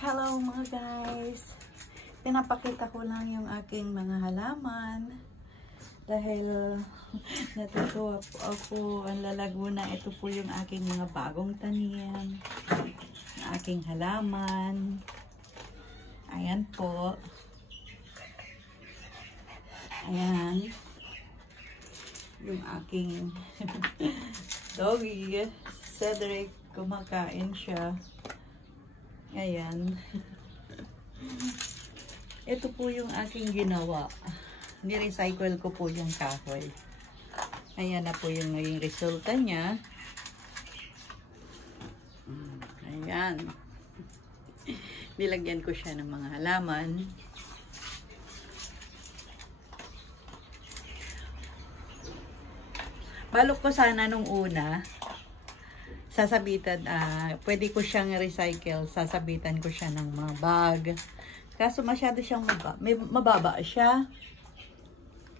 Hello mga guys! Pinapakita ko lang yung aking mga halaman dahil natutuwa po ako, ang lalago na. Ito po yung aking mga bagong tanim, aking halaman. Ayan po. Ayan. Yung aking doggy, Cedric, kumakain siya. Ayan. Ito po yung aking ginawa. Ni-recycle ko po yung kahoy. Ayan na po yung naging resulta niya. Ayan. Nilagyan ko siya ng mga halaman. Balok ko sana nung una, sasabitan, pwede ko siyang recycle, sasabitan ko siya ng mga bag. Kaso masyado siyang mababa siya.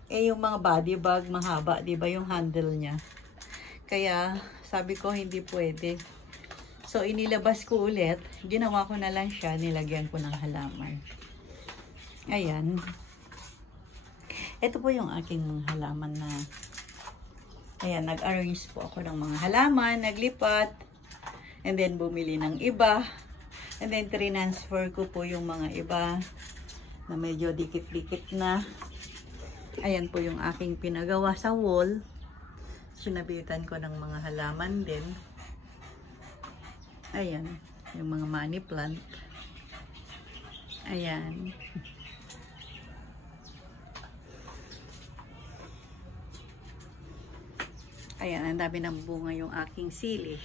Eh yung mga body bag, mahaba, di ba yung handle niya? Kaya sabi ko hindi pwede. So inilabas ko ulit, ginawa ko na lang siya, nilagyan ko ng halaman. Ayan. Ito po yung aking mga halaman na ayan, nag-arrange po ako ng mga halaman, naglipat, and then bumili ng iba, and then transfer ko po yung mga iba na medyo dikit-dikit na. Ayan po yung aking pinagawa sa wall. Sinabitan ko ng mga halaman din. Ayan, yung mga money plant. Ayan. Ayan, ang dami ng bunga yung aking sili.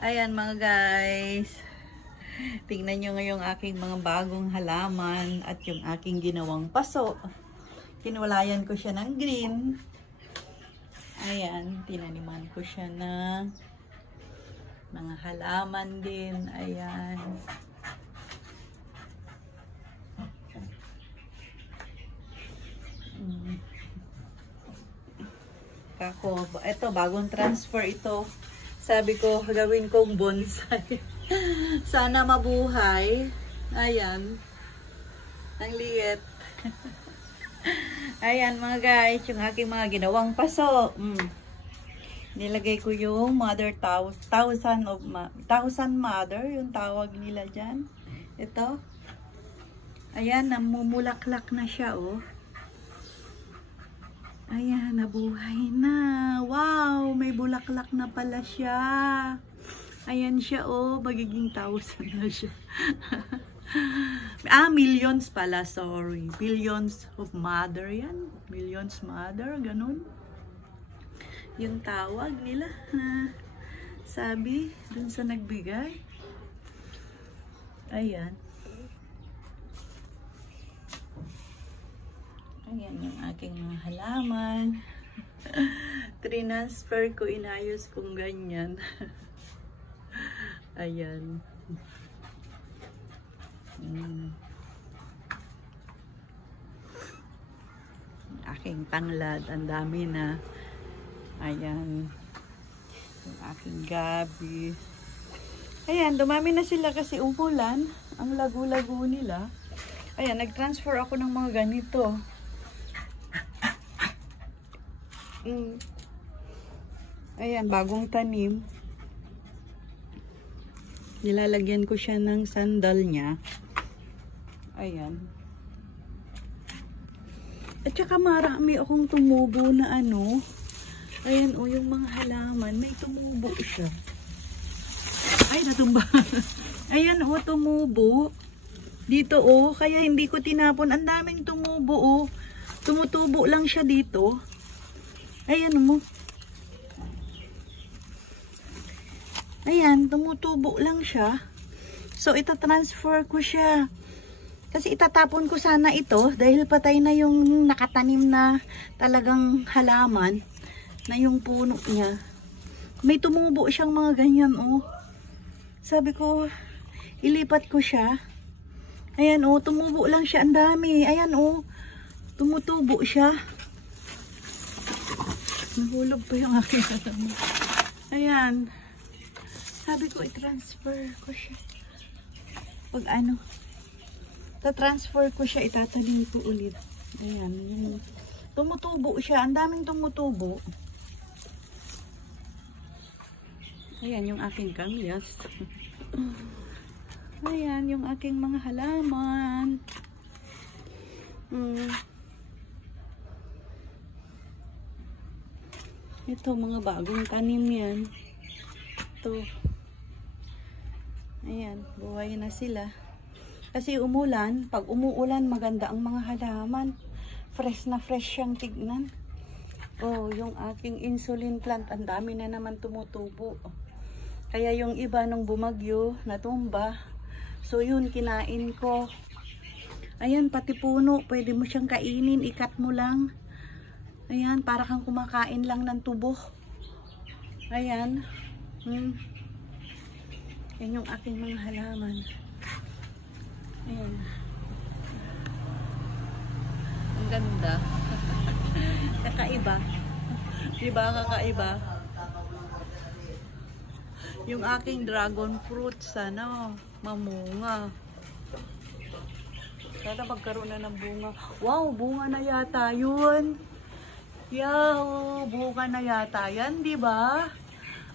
Ayan mga guys. Tingnan nyo ngayong aking mga bagong halaman at yung aking ginawang paso. Kinulayan ko siya ng green. Ayan, tinaniman ko siya ng mga halaman din. Ayan. Ako, ito, bagong transfer ito. Sabi ko, gawin kong bonsai. Sana mabuhay. Ayan. Ang liit. Ayan mga guys, yung aking mga ginawang paso. Nilagay ko yung thousand mother, yung tawag nila dyan. Ito. Ayan, namumulaklak na siya, oh. Ayan, nabuhay na. Wow, may bulaklak na pala siya. Ayan siya, oh. Magiging 1,000 na siya. Millions pala, sorry. Billions of mother yan. Millions mother, ganun. Yung tawag nila. Sabi, dun sa nagbigay. Ayan. Ayan yung aking mga halaman. Transfer ko, inayos kong ganyan. Ayan. Aking tanglad, ang dami na. Ayan. Yung aking gabi. Ayan, dumami na sila kasi umulan. Ang lagu-lagu nila. Ayan, nag-transfer ako ng mga ganito. Ayan, bagong tanim. Nilalagyan ko siya ng sandal niya. Ayan. At saka marami akong tumubo na ano. Ayan, o yung mga halaman. May tumubo siya. Ay, natumba. Ayan, o, tumubo. Dito, o. Kaya hindi ko tinapon. Ang daming tumubo, o. Tumutubo lang siya dito. Ayan mo. Ayan, tumutubo lang siya. So, itatransfer ko siya. Kasi itatapon ko sana ito dahil patay na yung nakatanim na talagang halaman na yung puno niya. May tumubo siyang mga ganyan, oh. Sabi ko, ilipat ko siya. Ayan, oh, tumubo lang siya. Ang dami. Ayan, oh. Tumutubo siya. Nahulog pa yung aking halaman. Ayan. Sabi ko, i-transfer ko siya. Pag ano, ta-transfer ko siya, itatanim ko ulit. Ayan, yung tumutubo siya. Ang daming tumutubo. Ayan yung aking kamyas. Ayan yung aking mga halaman. Ito, mga bagong tanim yan. Ito. Ayan, buhay na sila. Kasi umulan, pag umuulan, maganda ang mga halaman. Fresh na fresh siyang tignan. Oh, yung aking insulin plant, ang dami na naman tumutubo. Kaya yung iba nung bumagyo, natumba. So yun, kinain ko. Ayan, pati puno, pwede mo siyang kainin, ikat mo lang. Ayan, para kang kumakain lang ng tubo. Ayan. Yan yung aking mga halaman. Ayan. Ang ganda. Kakaiba. Diba kakaiba? Yung aking dragon fruit, sana mamunga. Sana magkaroon na ng bunga. Wow, bunga na yata yun. Yaw, bunga na yata yan, diba?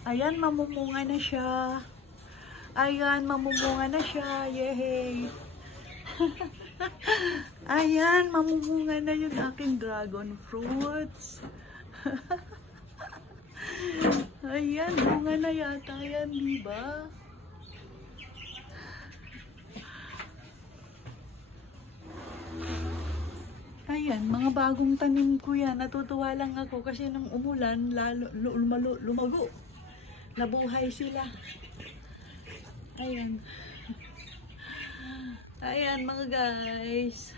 Ayan, mamumunga na siya. Ayan, mamumunga na siya. Yehey! Ayan, mamumunga na yung aking dragon fruits. Ayan, bunga na yata yan, diba? Ayan, mga bagong tanim ko yan. Natutuwa lang ako kasi nung umulan, lumago. Nabuhay sila. Ayan. Ayan mga guys.